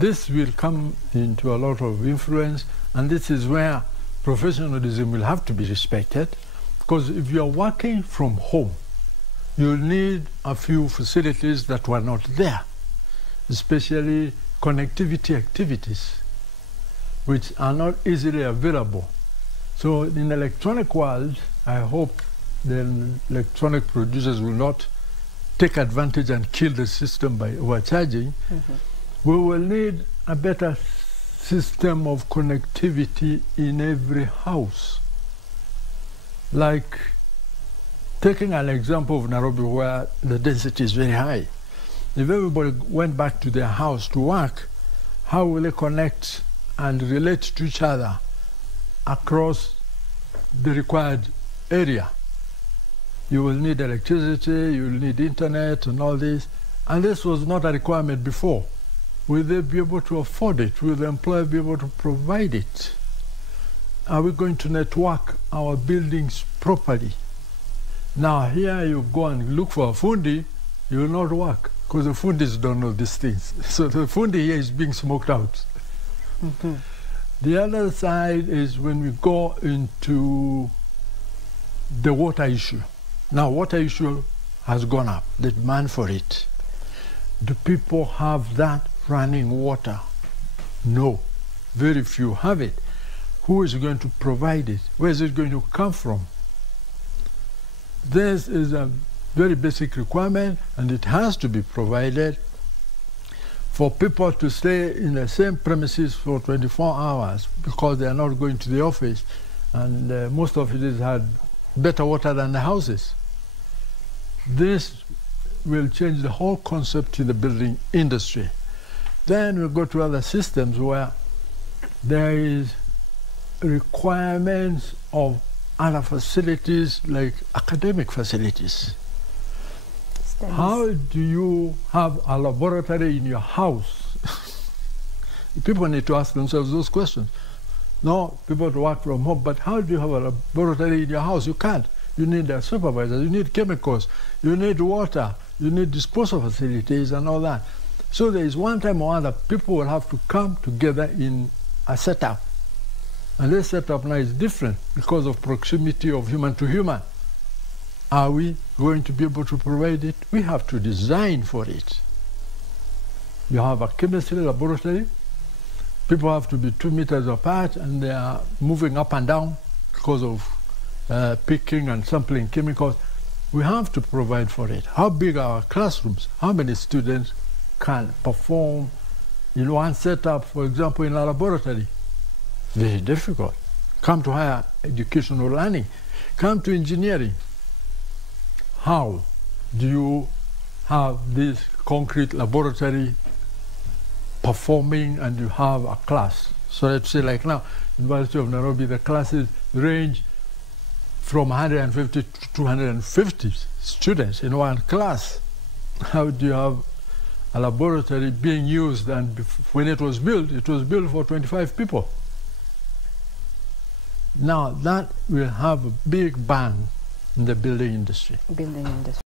this will come into a lot of influence, and this is where professionalism will have to be respected, because if you are working from home, you'll need a few facilities that were not there, especially connectivity activities, which are not easily available. So in the electronic world, I hope the electronic producers will not take advantage and kill the system by overcharging. We will need a better system of connectivity in every house. Like taking an example of Nairobi where the density is very high. If everybody went back to their house to work, how will they connect and relate to each other across the required area? You will need electricity, you will need internet and all this. And this was not a requirement before. Will they be able to afford it? Will the employer be able to provide it? Are we going to network our buildings properly? Now here you go and look for a fundi, you will not work, because the fundis don't know these things. So the fundi here is being smoked out. The other side is when we go into the water issue. Now, water issue has gone up, the demand for it. Do people have that running water? No, very few have it. Who is going to provide it? Where is it going to come from? This is a very basic requirement, and it has to be provided for people to stay in the same premises for 24 hours because they are not going to the office, and most of it has had better water than the houses. This will change the whole concept in the building industry. Then we go to other systems where there is requirements of other facilities like academic facilities. Studies. How do you have a laboratory in your house? People need to ask themselves those questions. No, people to work from home, but how do you have a laboratory in your house? You can't. You need a supervisor, you need chemicals, you need water, you need disposal facilities and all that. So there is one time or other, people will have to come together in a setup. And this setup now is different because of proximity of human to human. Are we going to be able to provide it? We have to design for it. You have a chemistry laboratory, people have to be 2 meters apart and they are moving up and down because of picking and sampling chemicals. We have to provide for it. How big are our classrooms? How many students can perform in one setup, for example, in a laboratory? Very difficult. Come to higher educational learning. Come to engineering. How do you have this concrete laboratory performing and you have a class? So let's say like now, University of Nairobi, the classes range from 150 to 250 students in one class. How do you have a laboratory being used, and when it was built for 25 people? Now that will have a big bang in the building industry.